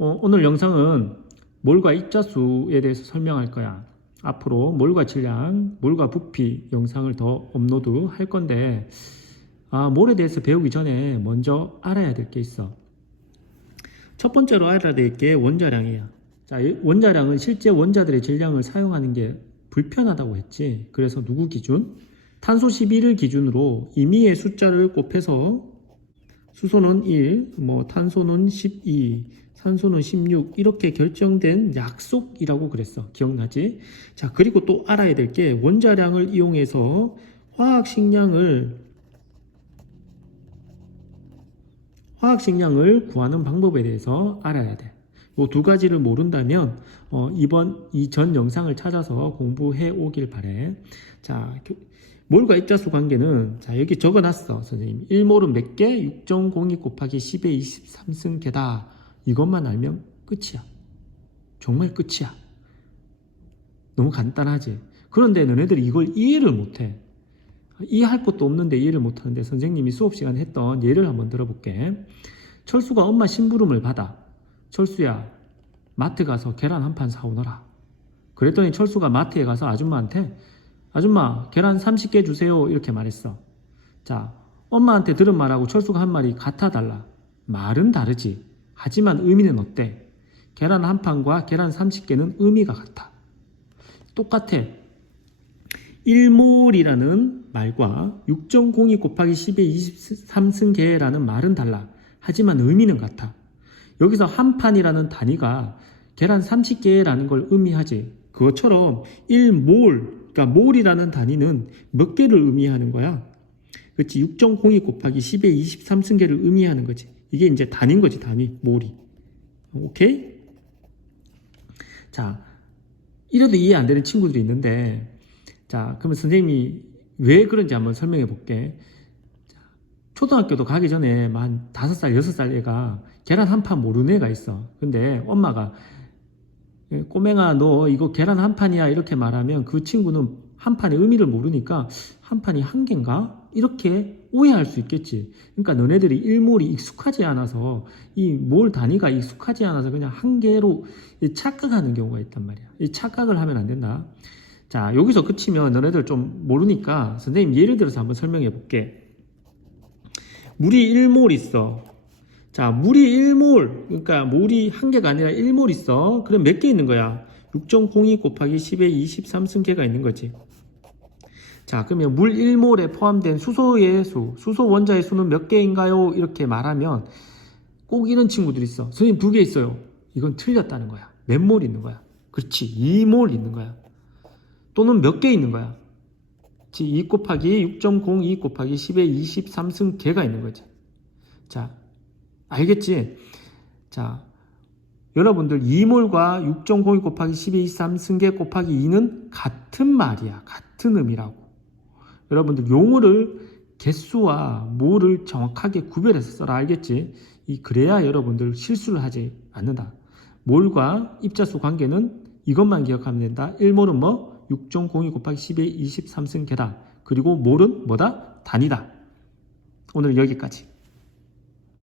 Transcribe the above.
어, 오늘 영상은 몰과 입자수에 대해서 설명할 거야. 앞으로 몰과 질량, 몰과 부피 영상을 더 업로드 할 건데 아, 몰에 대해서 배우기 전에 먼저 알아야 될 게 있어. 첫 번째로 알아야 될 게 원자량이야. 자, 이 원자량은 실제 원자들의 질량을 사용하는 게 불편하다고 했지. 그래서 누구 기준? 탄소 11을 기준으로 임의의 숫자를 곱해서 수소는 1, 뭐 탄소는 12, 산소는 16 이렇게 결정된 약속이라고 그랬어. 기억나지? 자, 그리고 또 알아야 될 게 원자량을 이용해서 화학 식량을 화학 식량을 구하는 방법에 대해서 알아야 돼. 이 두 가지를 모른다면 어, 이번 이 전 영상을 찾아서 공부해 오길 바래. 자, 교- 몰과 입자수 관계는 자 여기 적어놨어 선생님. 1몰은 몇 개? 6.02 곱하기 10의 23승계다. 이것만 알면 끝이야. 정말 끝이야. 너무 간단하지? 그런데 너네들이 이걸 이해를 못해. 이해할 것도 없는데 이해를 못하는데 선생님이 수업 시간에 했던 예를 한번 들어볼게. 철수가 엄마 심부름을 받아. 철수야 마트 가서 계란 한 판 사오너라. 그랬더니 철수가 마트에 가서 아줌마한테 아줌마 계란 30개 주세요. 이렇게 말했어. 자 엄마한테 들은 말하고 철수가 한 말이 같아 달라. 말은 다르지. 하지만 의미는 어때? 계란 한 판과 계란 30개는 의미가 같아. 똑같아. 1몰이라는 말과 6.02 곱하기 10의 23승계라는 말은 달라. 하지만 의미는 같아. 여기서 한 판이라는 단위가 계란 30개라는 걸 의미하지. 그것처럼 1몰 그러니까 몰이라는 단위는 몇 개를 의미하는 거야? 그렇지 6.02 곱하기 10의 23승계를 의미하는 거지. 이게 이제 단위인 거지 단위 몰이. 오케이? 자 이래도 이해 안 되는 친구들이 있는데 자 그러면 선생님이 왜 그런지 한번 설명해 볼게. 자, 초등학교도 가기 전에 뭐한 다섯 살 여섯 살 애가 계란 한 판 모르는 애가 있어. 근데 엄마가 예, 꼬맹아 너 이거 계란 한 판이야. 이렇게 말하면 그 친구는 한 판의 의미를 모르니까 한 판이 한 개인가? 이렇게 오해할 수 있겠지. 그러니까 너네들이 일몰이 익숙하지 않아서 이 몰 단위가 익숙하지 않아서 그냥 한 개로 이 착각하는 경우가 있단 말이야. 이 착각을 하면 안 된다. 자 여기서 그치면 너네들 좀 모르니까 선생님 예를 들어서 한번 설명해 볼게. 물이 1몰 있어 자, 물이 1몰, 그러니까 몰이 한 개가 아니라 1몰 있어. 그럼 몇 개 있는 거야? 6.02 곱하기 10의 23승계가 있는 거지. 자, 그러면 물 1몰에 포함된 수소의 수, 수소 원자의 수는 몇 개인가요? 이렇게 말하면 꼭 이런 친구들이 있어. 선생님 두 개 있어요. 이건 틀렸다는 거야. 몇 몰 있는 거야? 그렇지. 2몰 있는 거야. 또는 몇 개 있는 거야? 그렇지. 2 곱하기 6.02 곱하기 10의 23승계가 있는 거지. 자, 알겠지? 자, 여러분들 2몰과 6.02 곱하기 10의 23 승계 곱하기 2는 같은 말이야. 같은 의미라고. 여러분들 용어를 개수와 몰을 정확하게 구별해서 써라. 알겠지? 이 그래야 여러분들 실수를 하지 않는다. 몰과 입자수 관계는 이것만 기억하면 된다. 1몰은 뭐? 6.02 곱하기 10의 23승계다. 그리고 몰은 뭐다? 단위다. 오늘 여기까지.